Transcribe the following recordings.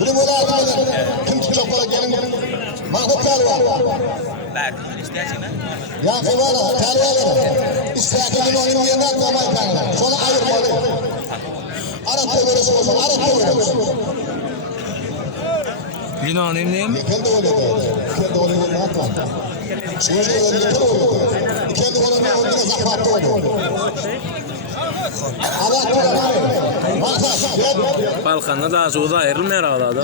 Bunu böyle atmadan kim tutacaklara gelin. Mahmut Kalvar. Belki istersen ben. Yankı var, Kalvar. İstihakinin oyunu yerine atlamayı kanka. Sonra ayırmalı. Arap'ta görürsün o zaman, Arap'ta görürsün. Yine anayım neyim? Kendi oyunu kendi oyunu ne atma. Şimdi kendi oyunu. Kendi oyunu zahmetli oyunu. Balkan'da daha soğuda ayrılmıyor herhalde.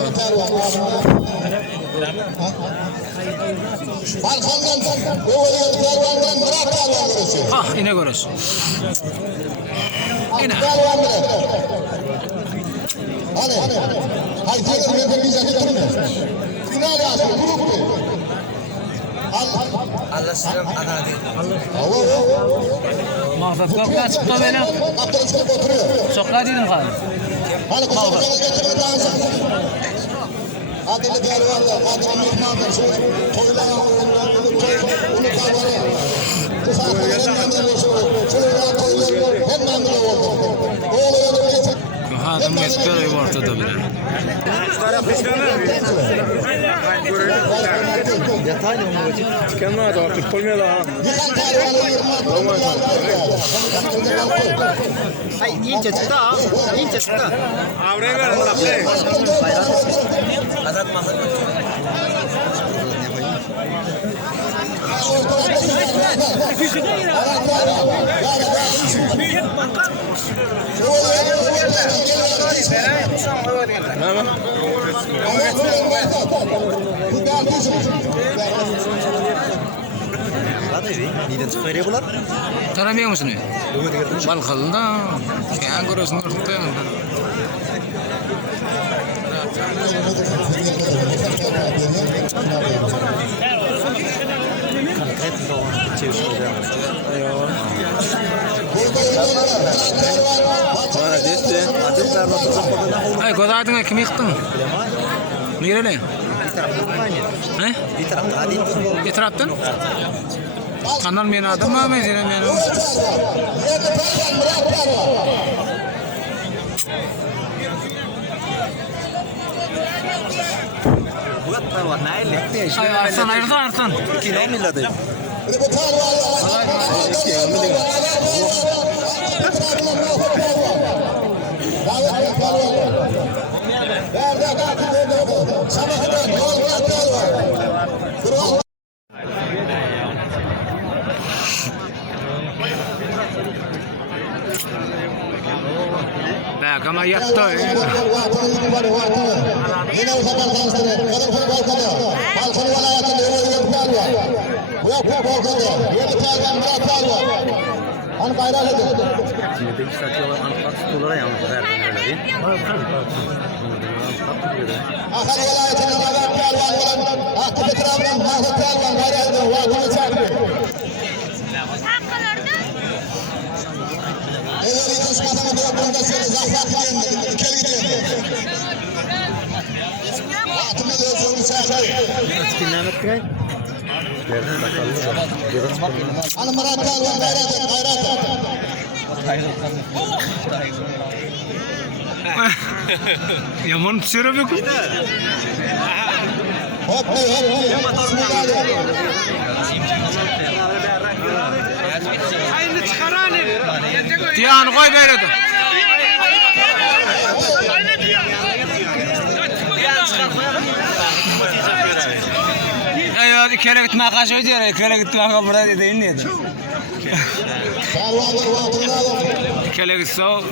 Ah yine görürsün. Yine. Allah selam ana değil. Mağazat kalkta çıktı böyle. Sokağa dedim kalın. Adını değer varlar, adını mihmandır, toylayan onu kabarıyor. Hadım geçtiler ev ortada bile. Çıkanlar da artık koymuyor da. Ay ince çıktı ha. İnce çıktı. Avraya ver Murat. Azat Mahmut. Neden çıkıyor bular? Tanımıyor musun? Balkan'da yani görürsün ortada. Ay kodadın kim yıktın? Nereye? He? Bir taraftan? Kanan beni adam mı mesela beni? Ay artan ayırdı artan. Kilo milladı. Bak ama yattı. Yaman sürü yok. Tiyan koy böyle de. Ya kere gitme kaç ödüyor, kere gitme kabura dediğin neydi? Kere gitse o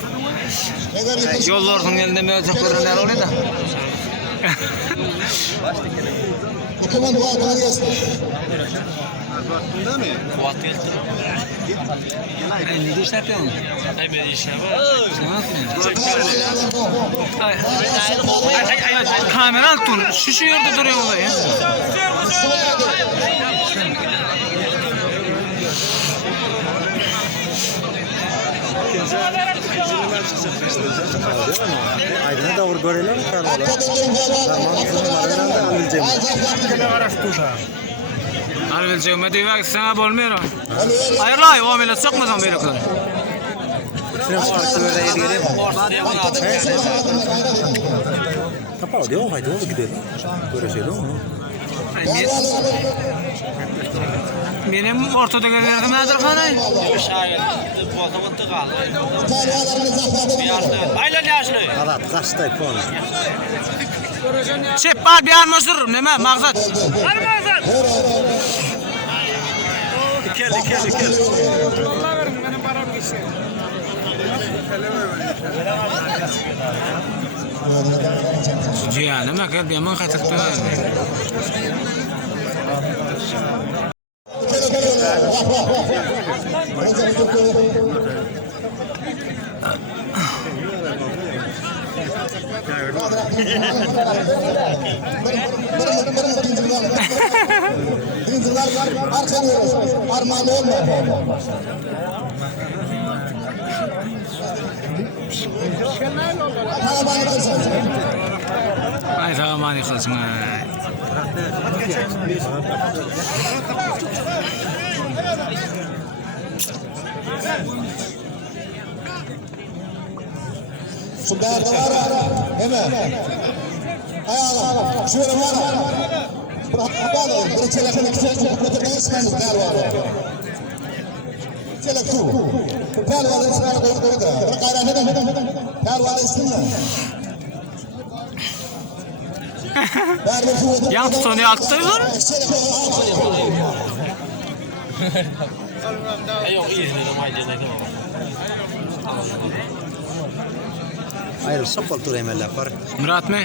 yollarının elinde mevcutları neler oluyor da? Hükümet bu adına gelsin. Değil mi? Kuatlı yıldır. Ne iş yapıyorsun? Ay ben iş yapıyorum. Kamera altın, şu yerde duruyor olay ya. Aydın'a da vur görelim mi kanalı? Tamam, numarayla da alacağım. Alacağım, hadi bak sana bolmuyor. Hayırlı, o millet sokmadan böyle kılın. Sen farklı böyle yer göreyim. Hadi o haydi o gidelim. Görüşelim mi? Benim ortada gelirdim nedir kanay? Şahit. Bozamatı kaldı. Pehlivanlarımız zaten. Aylan yaşlı. Alat kaçtay puan. Çep var bir an mısır neme maksat. Kel. Ciğer neme gel bir aman katıktı. Armağan olma. Ay tamam yıkılsın. Şu dağda var. Hemen. Ayağla. Şöyle var. Bırakmalı. Bir telefonu küçük. Kutu ismini der var. Telefon. Pehlivanın ismini koydu. Kayran edin. Pehlivanın ismini. Yan tutunu attırır. Yok iyi izledim ailene de. Hayır sapal tur emeller var. Murat mı?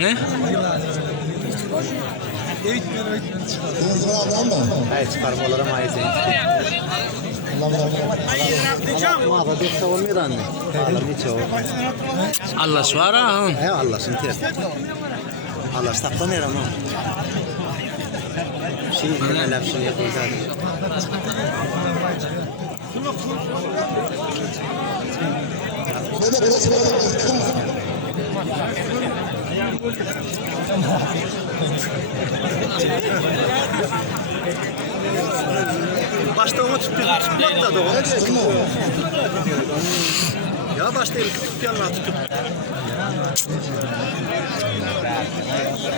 Ne? Hayır çıkarmalara mı ait? Ama da bir şey olmuyor anne. Allah ne ço. Allah suara. Allah sintir. Allah staplamıyor ama. Şey emeller şey yapıyor zaten. Başta onu tutuyor. Tutmak da doğru. Ya başta eli tutup yanına tutup.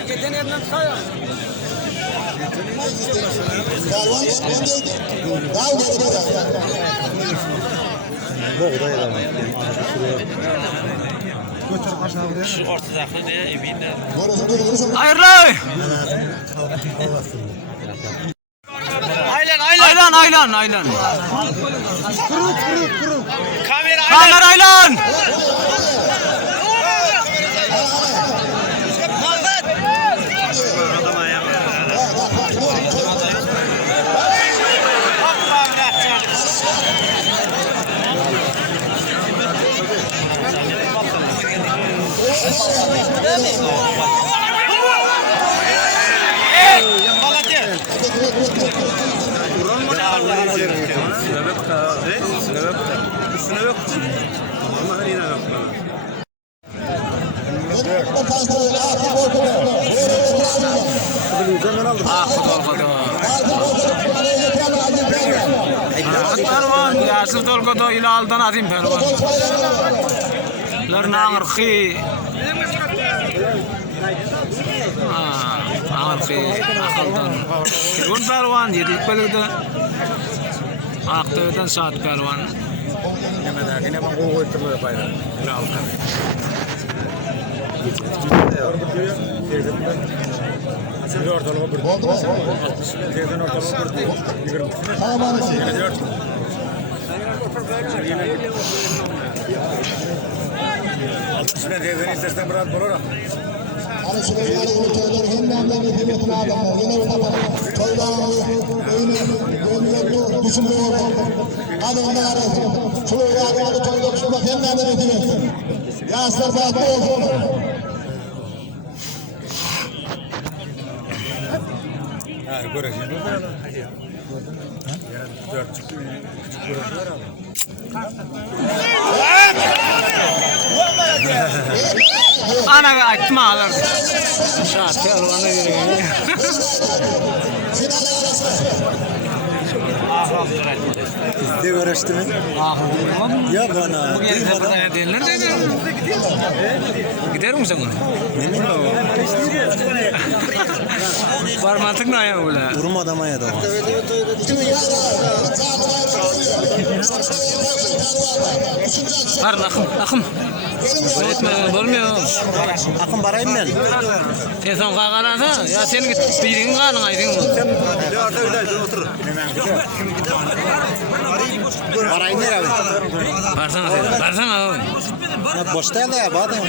Giden yerden kaya. Doğru da yaramıyor. Şu ortadaki ne evinde. Hayırlı. Aylan. Kamera Aylan. Pervan Yasir Tolgodo ile aldan atayım pervan. Lar nağırqi. Ağırqi akıldan. Gün pervan yedilik belirdi. Aqtırdan saat pervan. Yemedakine ama o koyturluyor bayram. Ne aldı? Bir ortalama bir. Oldu mu? Teyzen ortalama bir. 20. Tamam. Altısına teyzeni istersen biraz bora. Hani Süleyman'ı unutuyordun, hem de hükümetin adamlar. Yine unutamadım. Toydağını, öğünü düşünmüyor. Hadi onlar arasın. Süleyman'ı adı toydağını düşünmek hem de hükümet. Yaslar bağlı olsun. Ha, göreceğiz. Dört çıktı. Küçük göreceğiz Ana açma alır. Saat pervanı görüyor. Bizde görüştü mü? Ya bana. Bu geldi buraya derler de. Gider misin sen? Var mantık ne ya böyle? Durum adama ya da. Var akım. Öğretme olmuyor. Akın barayım ben. Sen son kağanasa ya sen git birin kanın aydın mı? Barayım ne abi? Varsana oğlum. Ya boşta ya badem.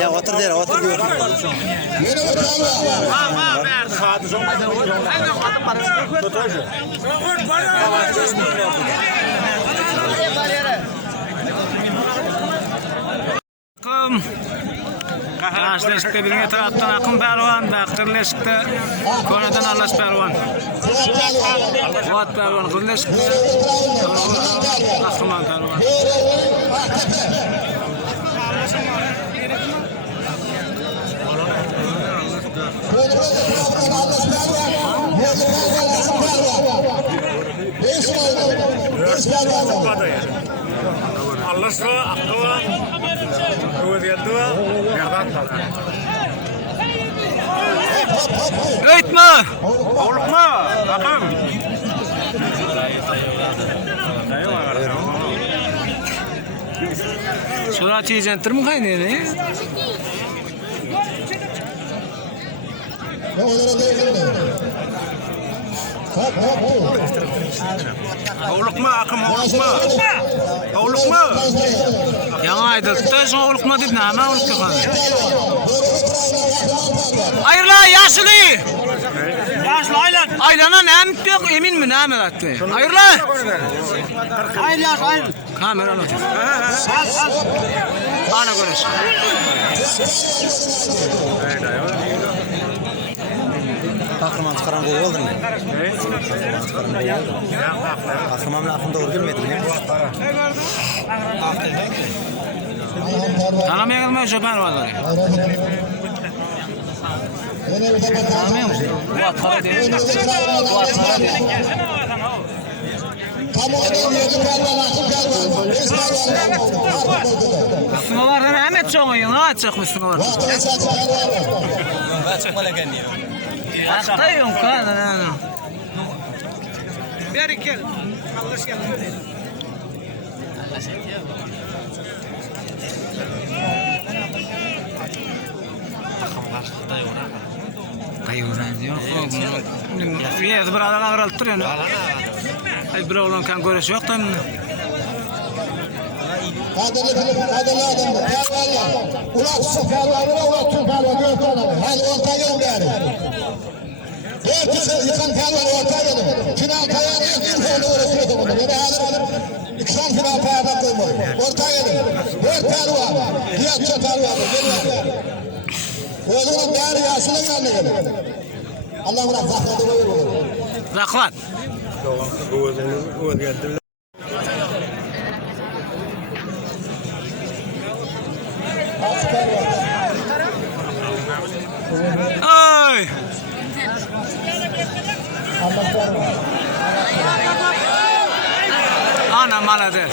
Ya otur der, otur diyor. Akım. Karşılaştıkta birine taraftan akım pervan, baktırlaştıkta konadan Allah pervan. Vat pervan, kırlaştıkta akıman pervan. Anlaşma, aklıma, kuvvetli, yerden kalır. Öğretme! Olukma, bakım. Surat yiyecektir mi kaynıyor? Olukma, akım, olukma. Yana aydıldı, sonra olukma dedin ama olukta kaldı. Hayır la yaşlı! Yaşlı aylan. Aylana ne yaptık emin mi ne emelattı? Hayır la! Hayır yaş hayır. Kamera al. Ana görüş. Kahraman çıkaran gol oldu mu? Kahramanla akım doğru gelmedi mi? Tanımaya gelmeye şoför var. Tanımıyor musun? Bu atlara değil. Bu atlara değil. Üstüne var da Ahmet çok oyun. Ha çıkmışsın var. Ben çıkmaya gelmiyor. Haktayım kan. Bir iki. Kayıran yok. Yes, burada ağrılt duruyor. Ay bir oğlan kan görüş yok da. Ulan sıkarlarına ulan Türklerle dört tane. Hadi ortaya gelin gari. Dört yıkan kallar ortaya gelin. Final kayarı ilk önde uğraşıyordu bunu. Beni alır. İksan final kayardan koymayın. Ortaya gelin. Dört tane var. Diyat çatar var. O zaman gari yaşına gelin. Allah bırak zakladı buyur. Zaklat. Ay! Ana молодец.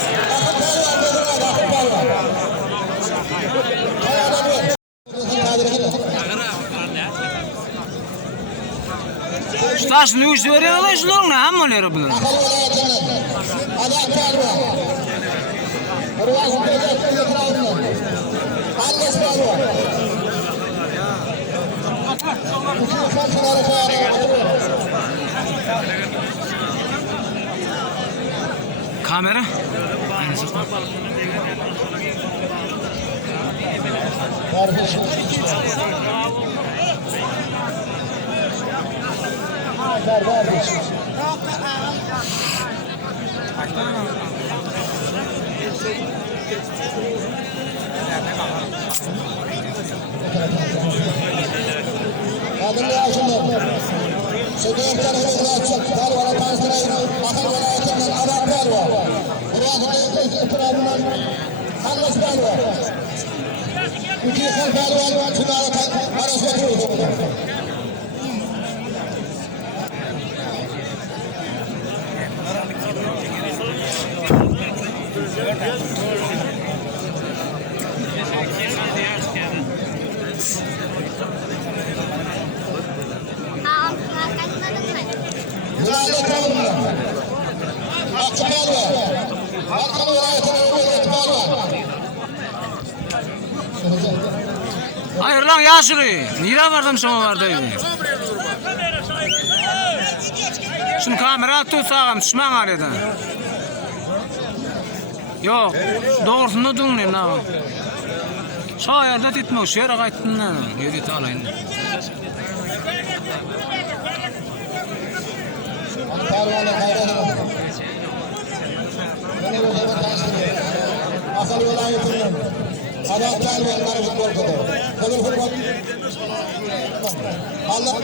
Staş ne iş veriyor lan şunların ne amma ne yapıyorlar? Kamera? Aynısı. Adımlı yaşında. Sekreter Hüsnü Dar var, Tansıray'ın akıl velayetinden adamlar var. Burak'ın etrafından anlaşmalar var. İki yıkan var, Tünar'ın arası oturdu. Yılanlı kalınma. Akçıkal var. Akçıkal vilayetine akçıkal var. Hayır lan yaşlı. Nira vardım şuna vardı. Şunu kamera tutsağım düşman arada. Yok. Doğrusunu dinleyin lan. Şayarda etme, şu yere kayıttın lan. Yürü alayın. Karvanla kayranım. Beni bu kadar taştırıyor. Asal vilayetinden. Adam gelmeyenler futbolcudur. Kıvır futbol. Allah'ım.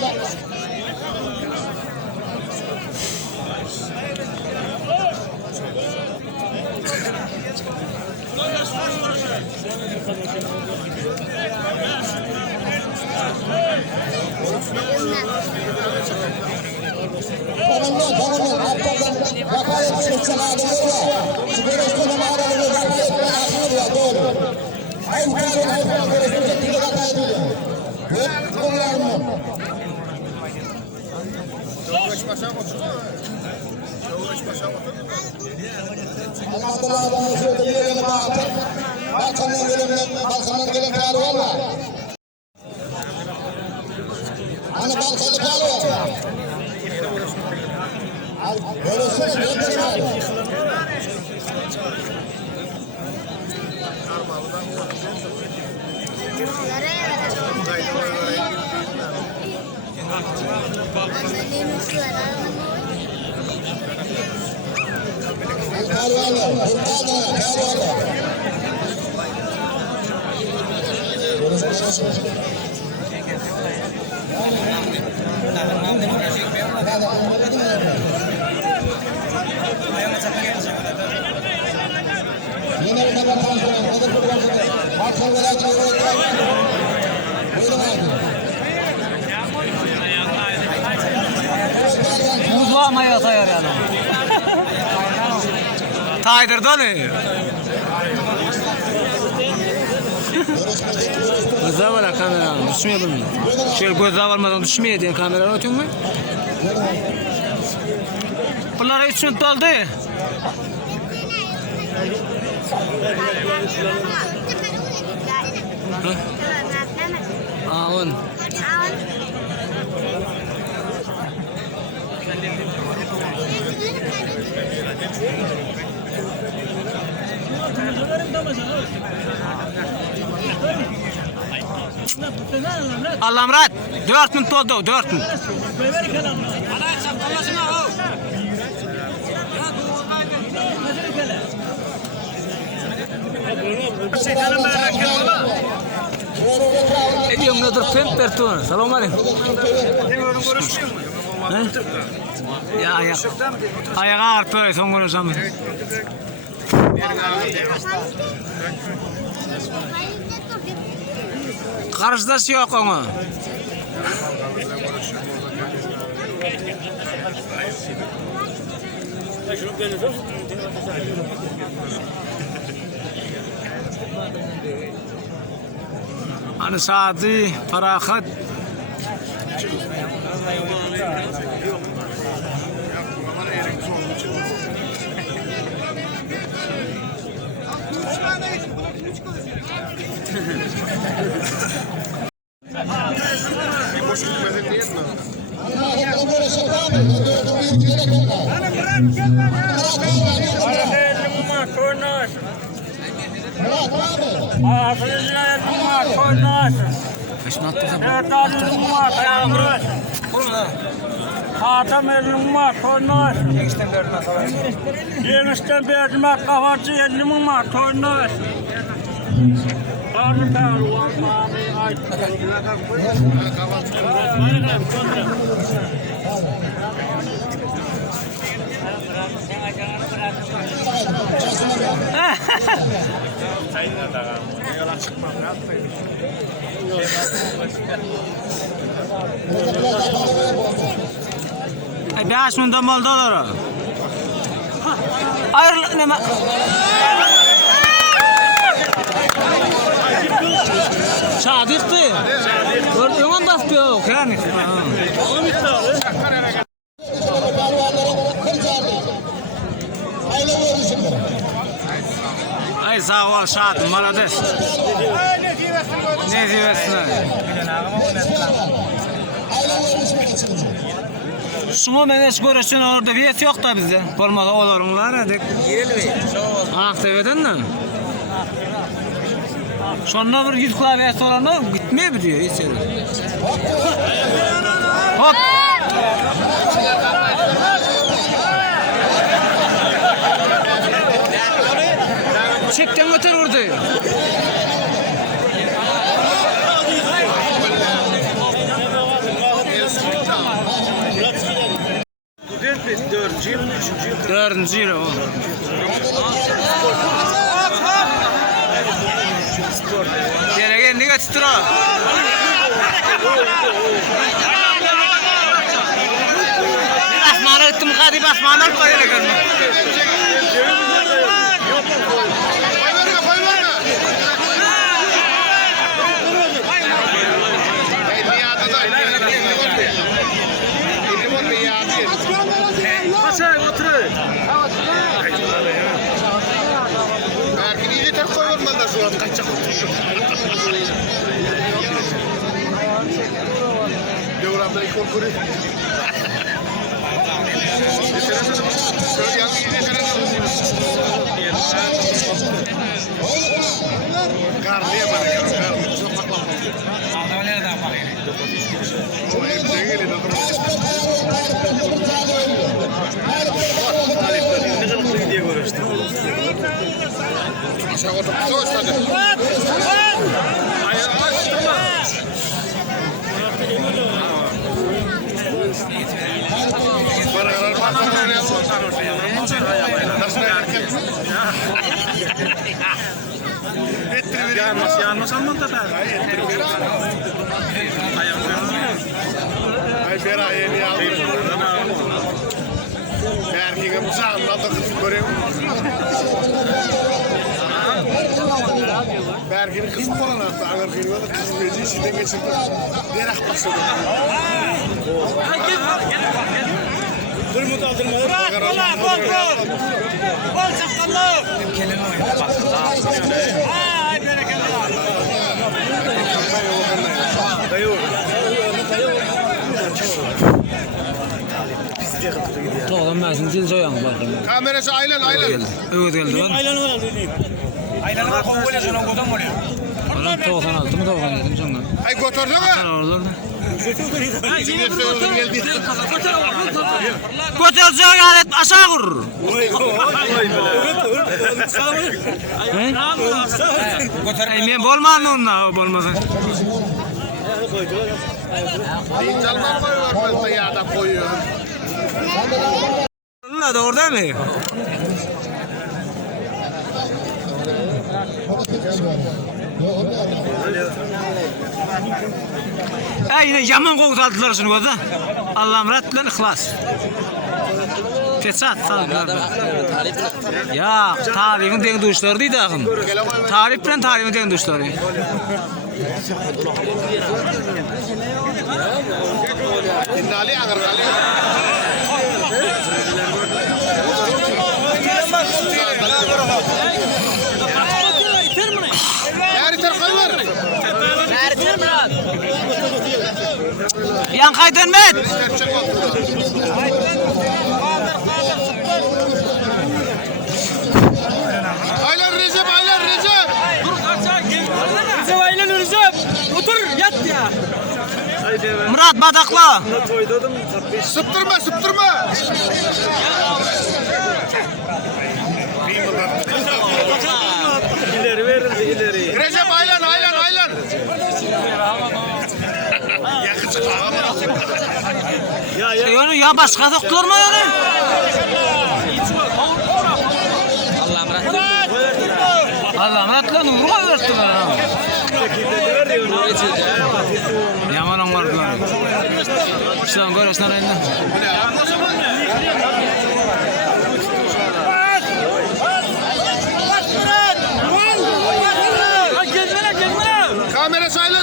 Tanımlar. Aptaldan vakayet çıksan adımları var. Şu görüştüğünün adımını vakayetten atılır ya doğru. Ayıp karın ayıplar görüştüğünün tüyle vakayet ediyor. Ve kullanmam. Allah'tan adamı şöyle bir yerine bağırtır. Balkandan gelen karı var mı? Hani balkanlı karı var. Görürsene geçsin abi. Yine bir defa tanıştırın. O da futbolcudur. Balkan velayetine Muzlamaya sayar yani. Taydırdı ne? Gözler var kamera. Düşmüyor bunu. Şöyle gözler varmadan düşmüyor diye kamera ötüyor mu? Bunlara 3 minut doldu. Aun. Allah Murat 4 minut oldu 4 minut. Ediyorum nedir pertuan. Selam aleyküm. Ya ayak. Ayağa ağır böyle son günü zaman. Karşıdası yok ama. Hani saati ferahat. Adam elime koymuş. Yemişten bezime kafacı elime koymuş. Beş minut oldu. Hayır, ne? Sadık'tı. Gördüğün bastı yok yani. Ay sağ ol Şahat, malades. Ne diyorsun? Şuna menes görüşün orada viyet yok da bizde. Olmadı olarınlar dedik. Aktiveden mi? Sonra bir yüz klaviyesi olanlar gitmeye mi diyor içeri? Hop! Çekten öter orada. Dördüncü yıl o. Gereken ne kaçtır o? Basmanı ettim kadi basmanı alıp koyuyla görme. Belki iyice ters koyulmadı da şu an kaçacak. Devramda ilk korkuyor. Karnıya bana karnı. Çok baklava. Adamlar da bakıyor. O evde gelin adam. Aşağı oturup soğuşladı. Hayır açtırma. Para karar pasar ya. Nasıl erkek? Yanlış anladın da. Ay bera yeni aldım. Erkeğe bıçağımla da kız görüyorum. Erkeğin kız falan attı. Agar geliyor da kız beci içinden geçirdi. Derak başladı. Durma daldırma. Bol sakallı. Kelime oyunu bak. Ay bereketli. Toğlan ben zil soyan bakın. Kamerası aylan. Evet geldi lan. Aylanına kovboyla şuna kodam oluyor. Lan 96 mı 97 mi sonra? Ay götürdü mü? Sana oradan. Geldi. Götürsün alet aşağı vurur. Men bolman onunla bolmasın. İncanlar var ya adam koyuyor. Onunla da orada mı? Yine yaman kovdaldılar şunu orada. Allah'ım rahmetler ihlas. Tesat saldılar. Ya tarifin den duşları değil akın. Tarifle tarifin den duşları. İnnali agar kali. Yan kayden met. Aylan Recep. Recep. Otur yat ya. Murat Badakla. Sıptırma. İleri verildi ileri. Recep aylan. Yakıcı Yani ya başka doktor mu yani? Allah'ım rahmetler nuruma verdiler. Yaman onlar diyor. Sen görüyorsun arayında. Kamera saylan.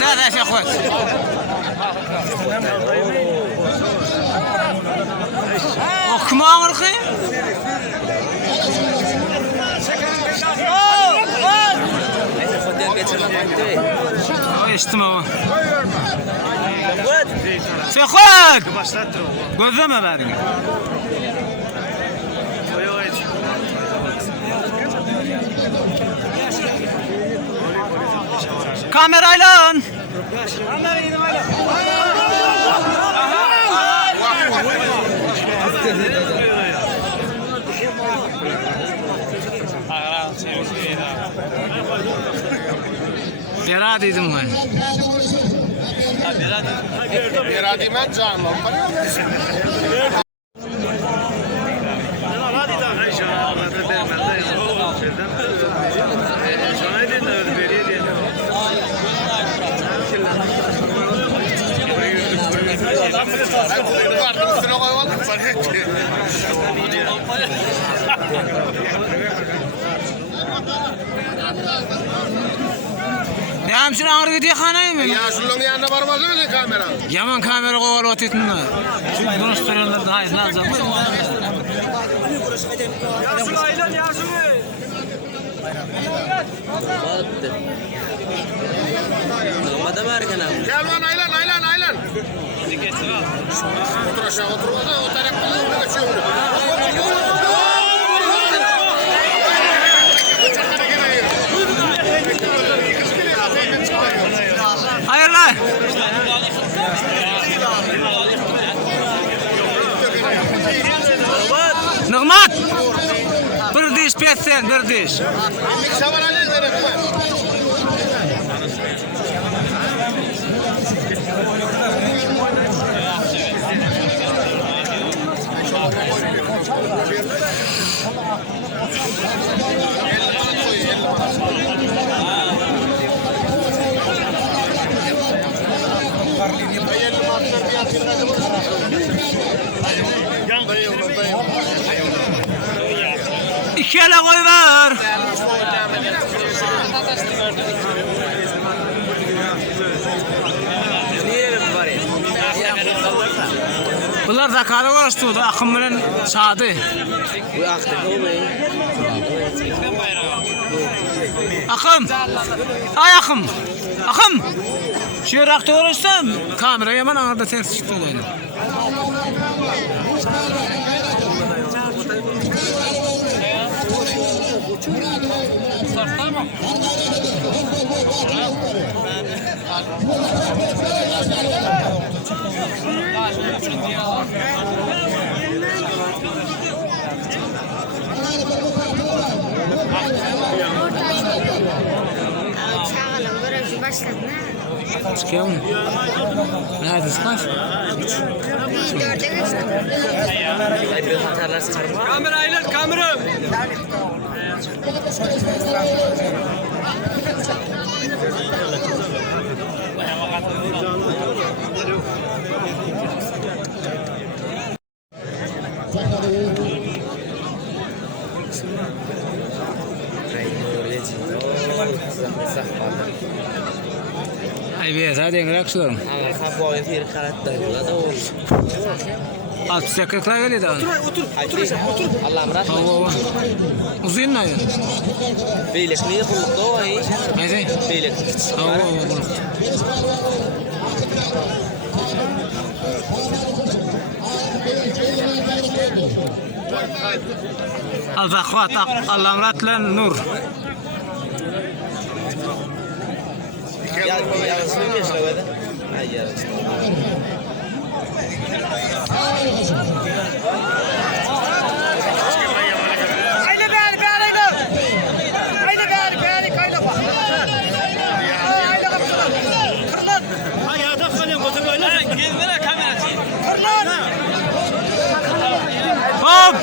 da şekhwet. O kim ağırkı? O eşittim ama. Şekhwet! Gözleme bari. Kamerayla. Bera dedim ben. Bera demen canım. Ya şunu ağır gidiyor kanayım mı? Ya şunun yanına varmaz mı kamera? Yaman kamera kovalı otetinde. Çünkü bunu soruyorlar daha iyi lazım. Yasin aylan Yasin. Gel lan aylan. Otur aşağı otur. O taraftan geçiyor. Hayırlar. Nıgmat. Bir diş petsen bir diş. İki ele koy ver. Bunlar zakarı uğraştı da akım bilen sadı. Akım. Ay akım. Akım. Şu rakta uğraşsam kamera yaman ağırda ters çıktı olaydı. Çıkıyor mu? Nerede çıkar? Kamera aylan kamera. Ay be, hadi engrak sorun. Alt sekretler geldi daha. Otur. Allah'ım rahmet. Uzun ne? Beylikliği buldu o ay. Neyse? Beylik. Al-Zakvat, Allah'ım rahmetlen nur. Ya söylüyorsun öyle. Hayır. Hop!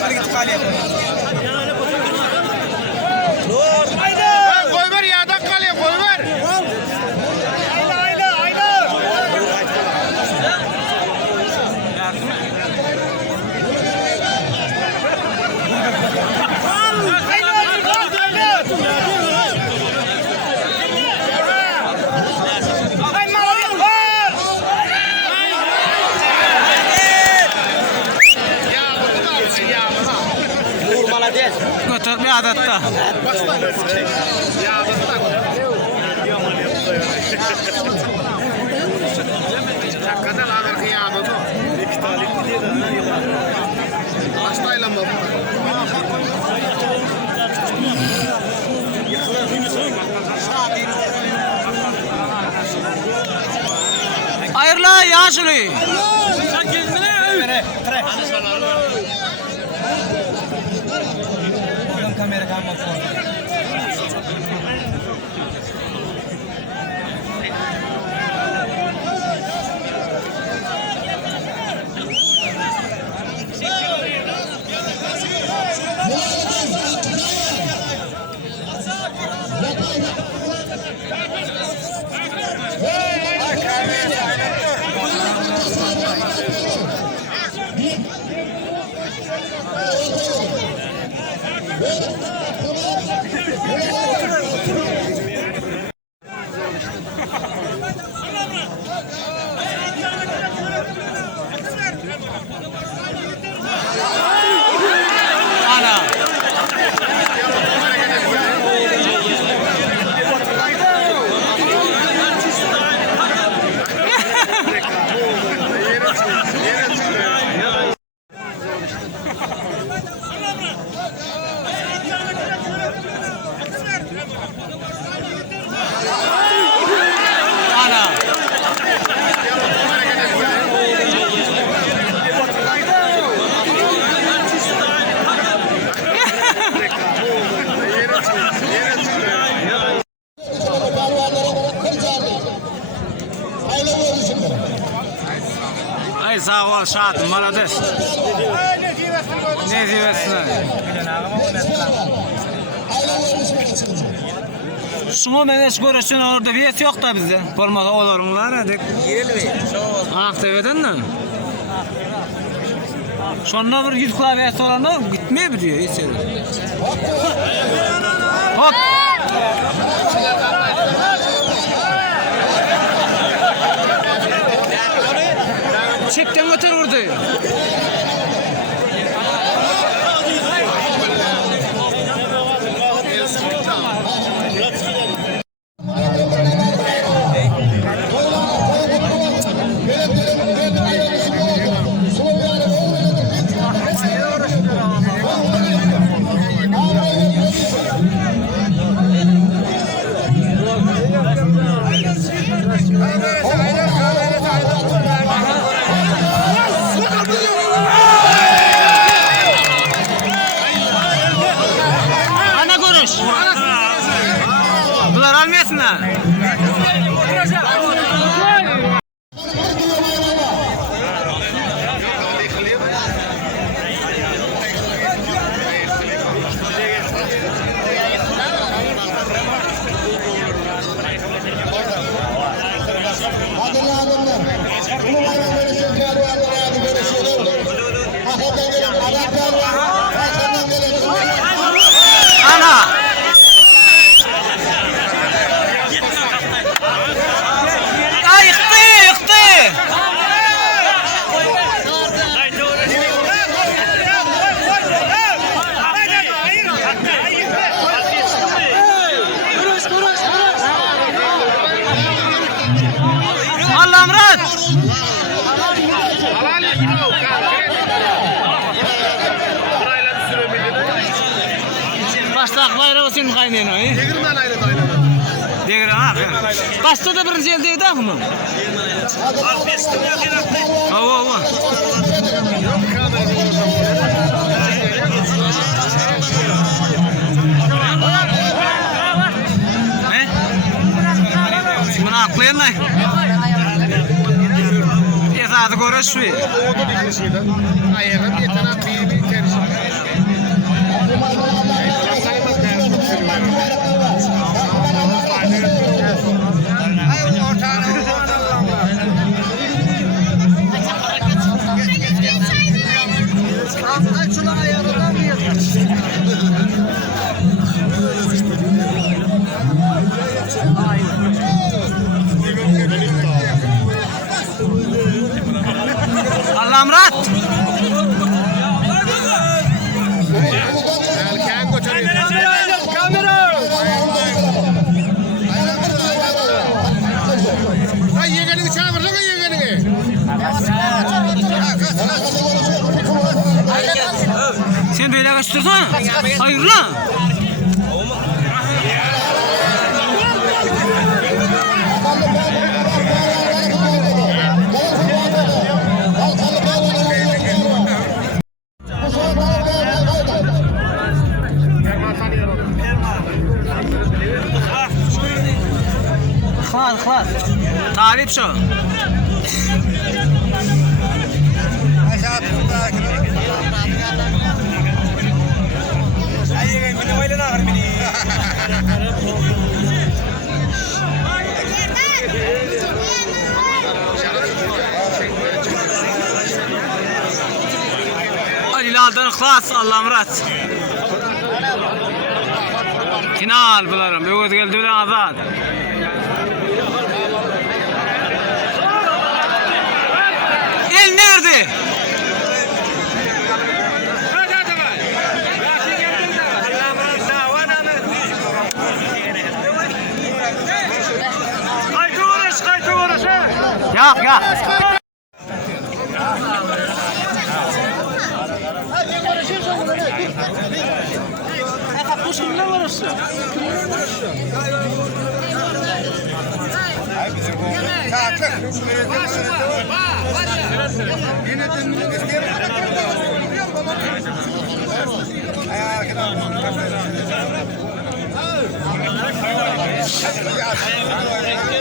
Koy ver ya da kaleye koy ver. Kıyadatta. Hayırlı yaşlı. Ana. Ana. Ay sağ ol şahatım, malades. Ne diyorsun? Şunu menes görüşün orada bir yok da bizde. Olmasa olarınlar dedik. Girelim. Aktepe'den mi? Sonra bir 100 klavye olanlar gitmeye biliyor içeri. Hop. Çekten öter orada. Ana konuş. Bunlar almayasınlar. Ana. Ay yıktı. Allah'ım rahat. Başta bayrağı senin kaynağın o. Yegirmen aylık aylık. Degir ha. Başta da birinci elde edek mi? Ava. Ne? Buna aklayan ne? Esası görüşmüyor. Ayağım yetenek bir tercih. Allah'ım rahat. Erken götürüyor. Göstersen. Hayır lan. Xlas. Talip şu. Ali'lerden xlas Allah murat. Final bularım. Bugün geldi bilen azad. El nerede? Yak.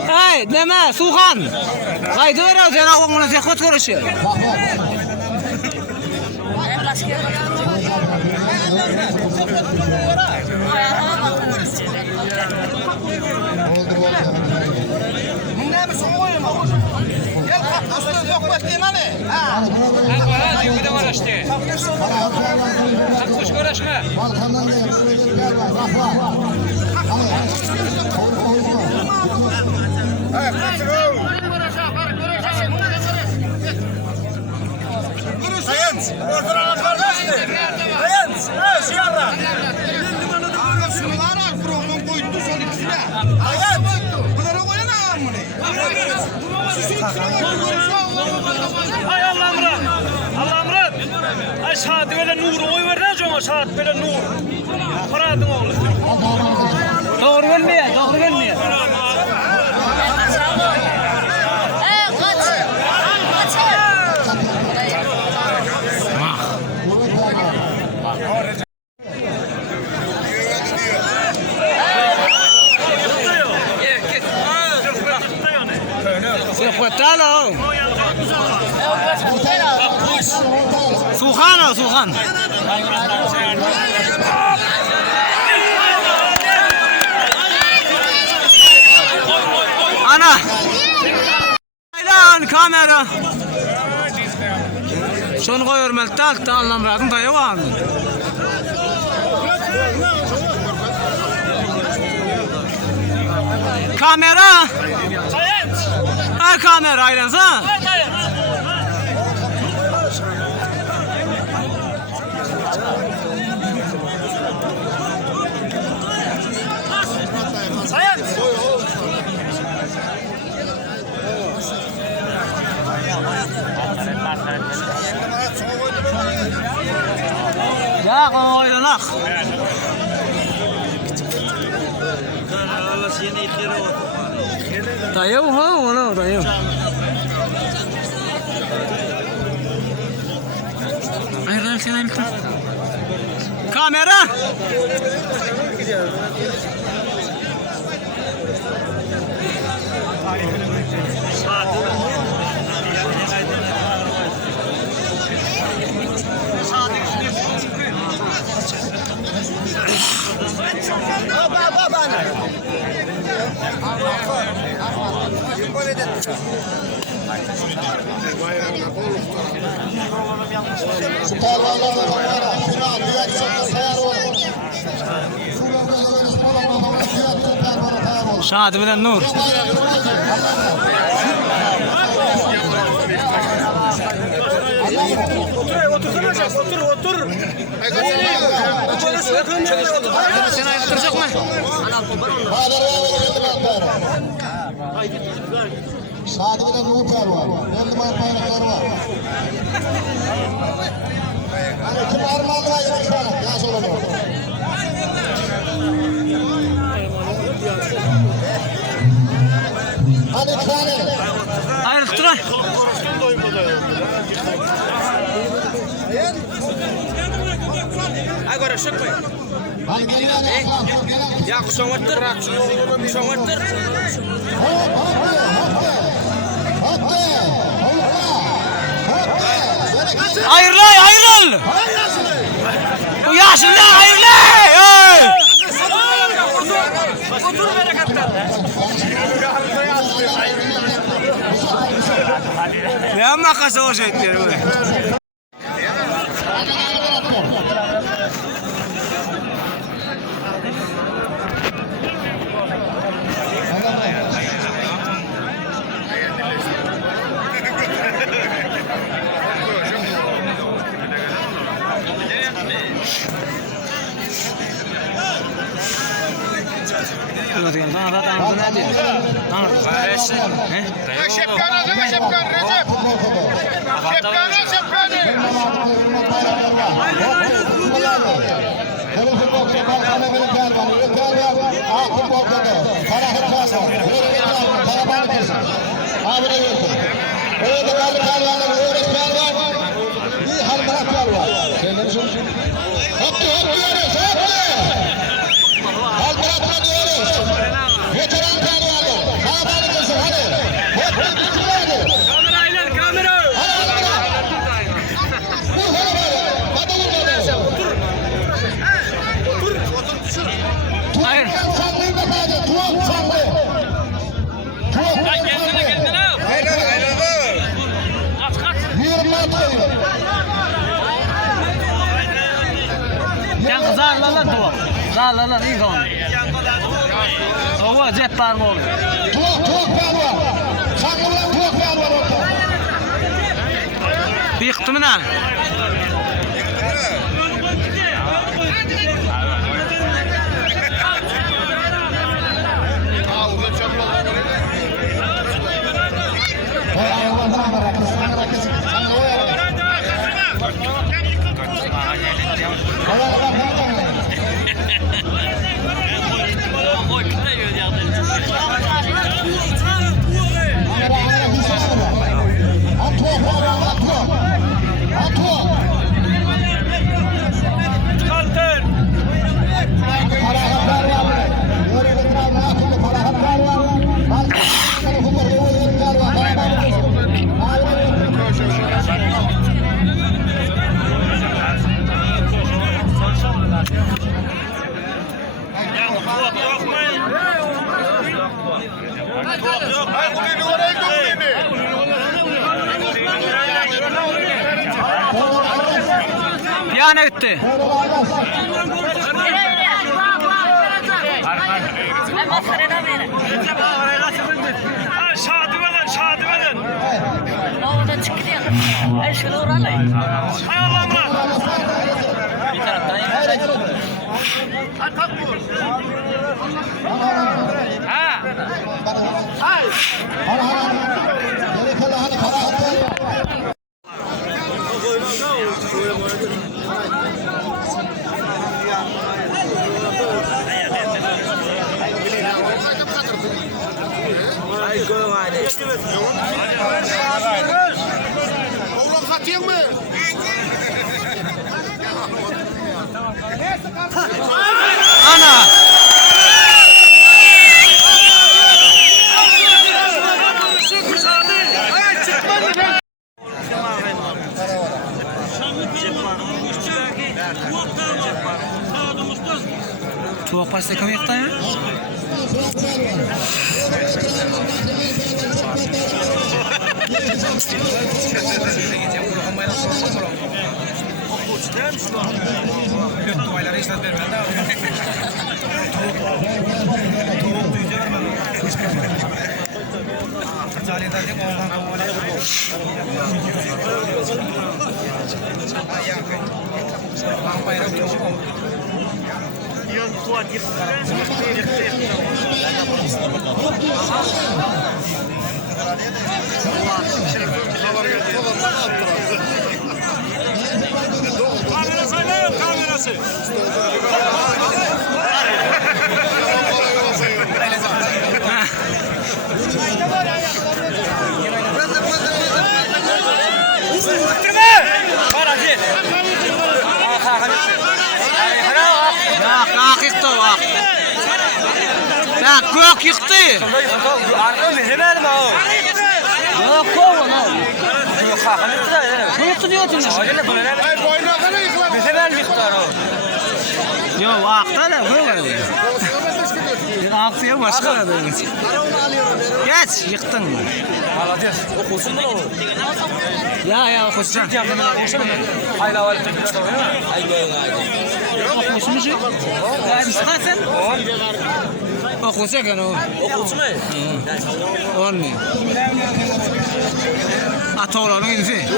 Hey, deme Suhan. Haydi ver o sana oğlunu zekot konuşuyor. Ay Allah Murat. Ay saat böyle nur oy verdi sonra saat böyle nur. Paradın oğlu. Doğru gelmiyor. Sekotalo. Suhan. Ana. Aylan kamera. Şunu koyuyor meltal anlamradın da yavan. Kamera. Kamera aylan sa. Ya oynanak. Tayo ha, ono tayo. Ayran sen kamera. Şahit bilen Nur. Otur. Sen ayırtıracak mı? Saat bilen Nur var. Hani kim armağanına yürüyüşler? Yaz olur mu? Hadi tane. Ayrılık duran. Ay görüşük mü? Hadi geliyor. Ya kuşan vardır. Kuşan vardır. Ayrıl ayrıl. Bu yaşında ayrıl. Otur berekatler. Ne amma kasa o şeyleri bu. Zarlarlar iyi zaman. Ova cep var mı oğlum? Tuğuk var. Sanırım tuğuk var orada. Bir kıtımına. Piyano gitti. Şadi veren. Oradan çıkıyor. Ay şunu uğrayın. Hay Allah'ım lan. Bir taraftan yapacak. Ay gönül hadi. Oğlum katayım mı? Ana. Tuğ pasta kim yaptı ya? Nasıl? Ak yıktı bak. Ya gök yıktı. Yok kovun o. Yıktı diyorsun. Yok akta da böyle. Aktıya başka da. Geç yıktın mı? Ya koşacağım. Okumuş mu? Sen? Okusacak yani o. Okulcu mu? On ne? Atoğlanın indi.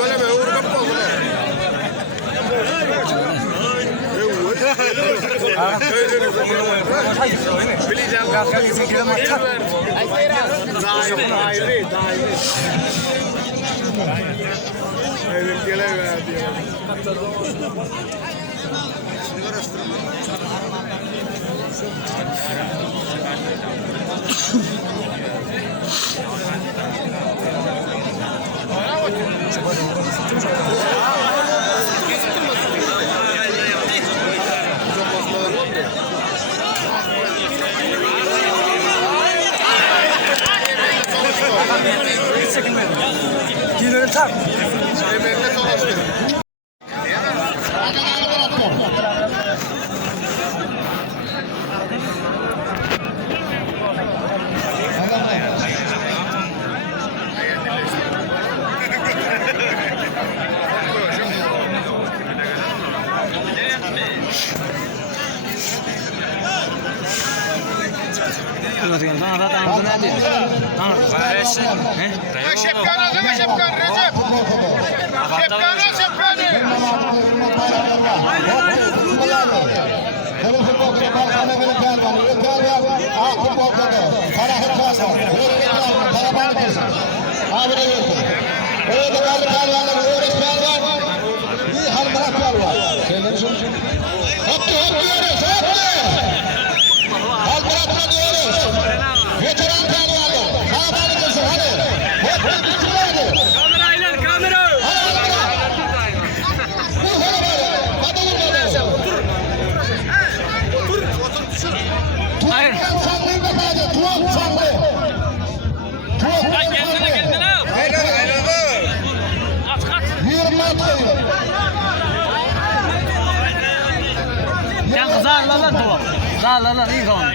Zarlarlar iyi zaman.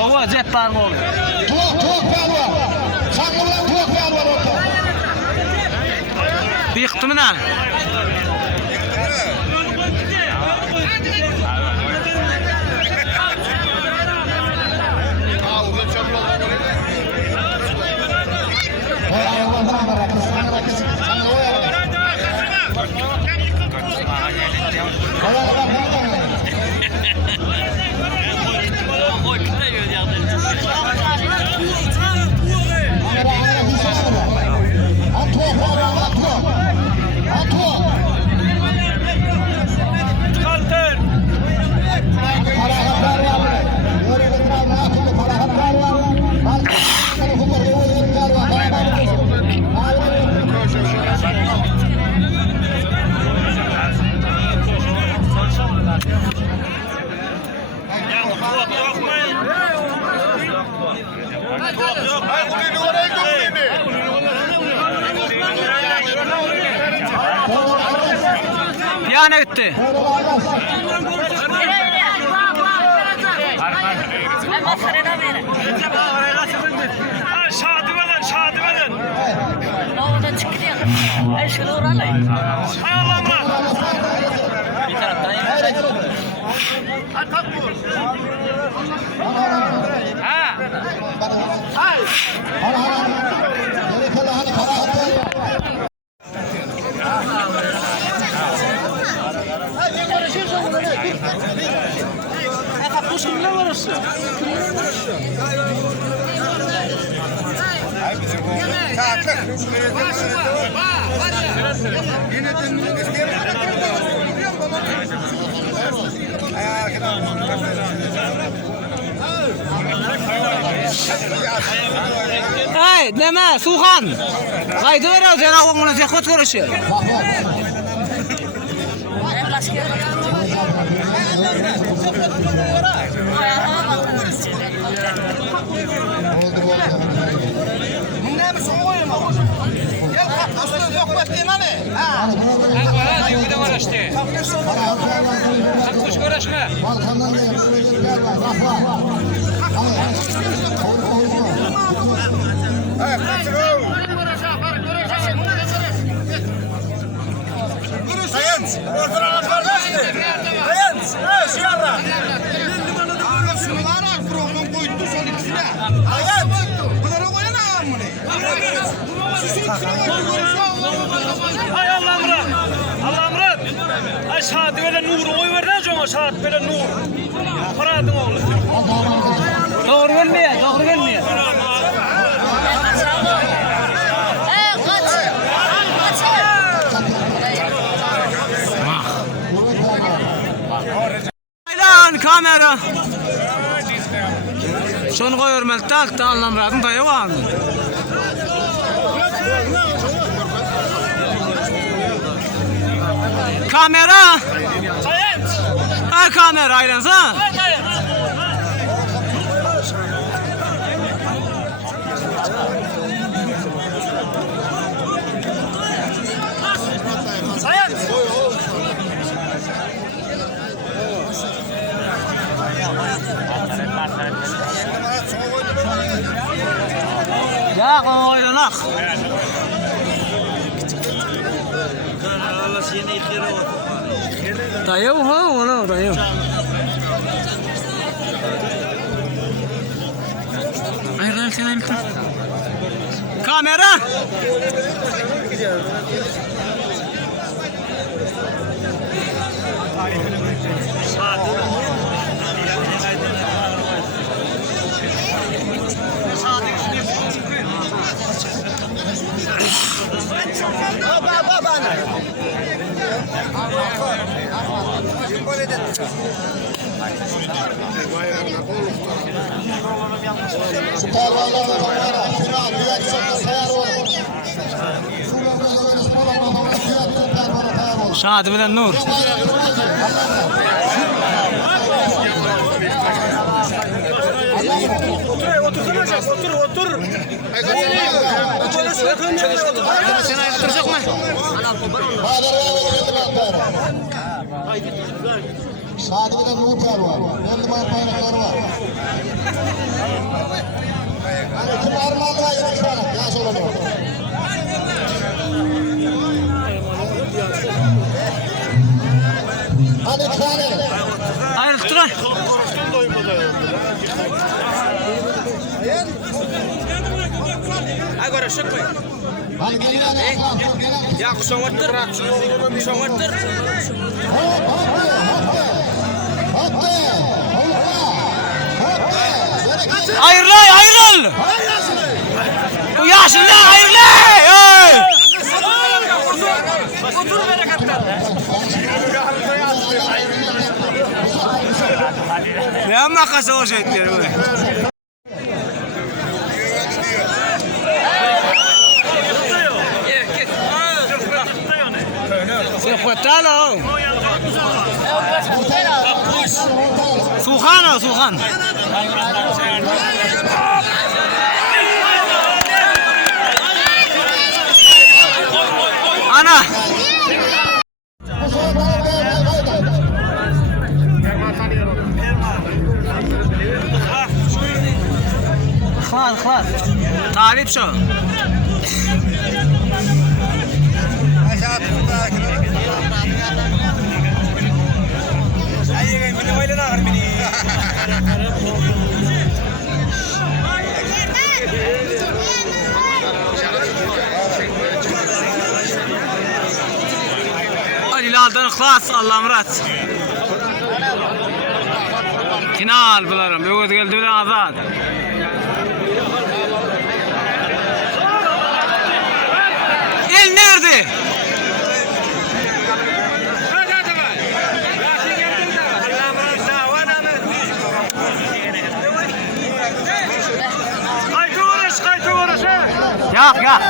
Ova cep var mı? Tuğuk ben var. Çakırlar tuğuk ben var orada. Yıktı mı lan? Yani öttü. Şadi veren. Oradan çıktı ya. Ay şunu oralayın. Hay Allah'ım lan. Bir taraftan Yine Hey, neme Suhan. Qayda beradi yana oğluna zekot görüşü. Hay Allah'ım Rab. Ay saat böyle nur oy verden sonra saat böyle nur. Paradın oğlu. Doğru gelmiyor, doğru gelmiyor. Aylan kamera. Şunu koyuyorum tak da anlamradın da yavan. Kamera. Ha kamera aylan sa. Ya oynanak. Tayo ha, wala tayo. Ay ral sen kamera. Şahit bilen Nur. Otur. Sen ayırtıracak mı? Şahidine Nur var. Kendi bayrakları var. Hani kim armağanına yaşanak? Yaş olacak. Hadi tane. Ayırtır. Ay göre şıkmay. Hadi gelin. Ya kuşan vardır. Kuşan vardır. Ayrılay, ayrıl. Bu yaşında ayrılay. Otur berekatler. Ne amma kasa o şeyleri bu. Sekretalo. Suhan. Ana. Xlas. Talip şu. Ali'lerden xlas Allah'ım rat. Final bularım. Bugün geldi bilen azad. El nerede? Yak yak.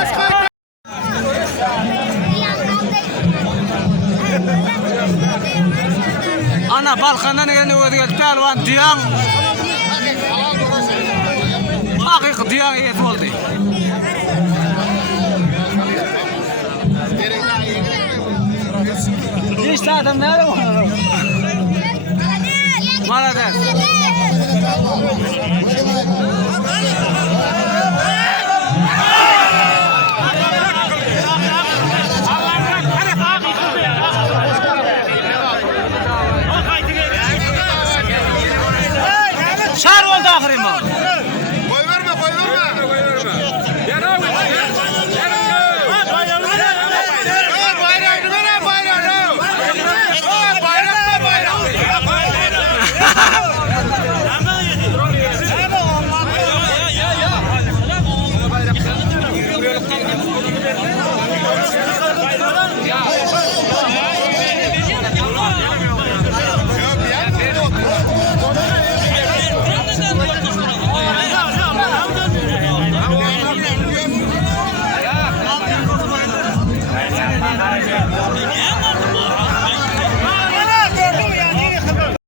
Ana balkandan geldi ödegel pelvan diyan. Hakik diyan yet oldu. İşte adam nerede var? Malades. Şar oldu ahirim o. Koy verme. Yeah.